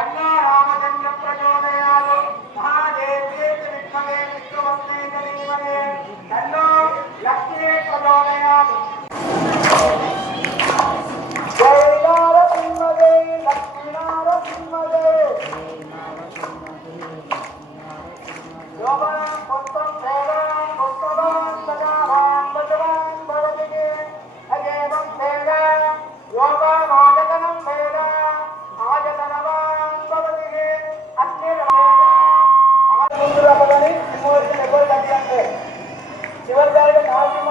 तन्नो रामचन्द्र प्रचोदयात् महादेव्येति विद्महे विष्णुपत्नी च धीमहि तन्नो लक्ष्मी प्रचोदयात् जय नारसिंह जय लक्ष्मी नारसिंह जय योगं पुत्रं देवां पुत्रवान् सदावान् भगवान् भवति अजेवं देवा योगमागतनं वेदा आजतनवान् भवति अग्निर्वेदा आजमुद्रपदनि सिंहोदि नेबल लग्यन्ते शिवदाय नारसिंह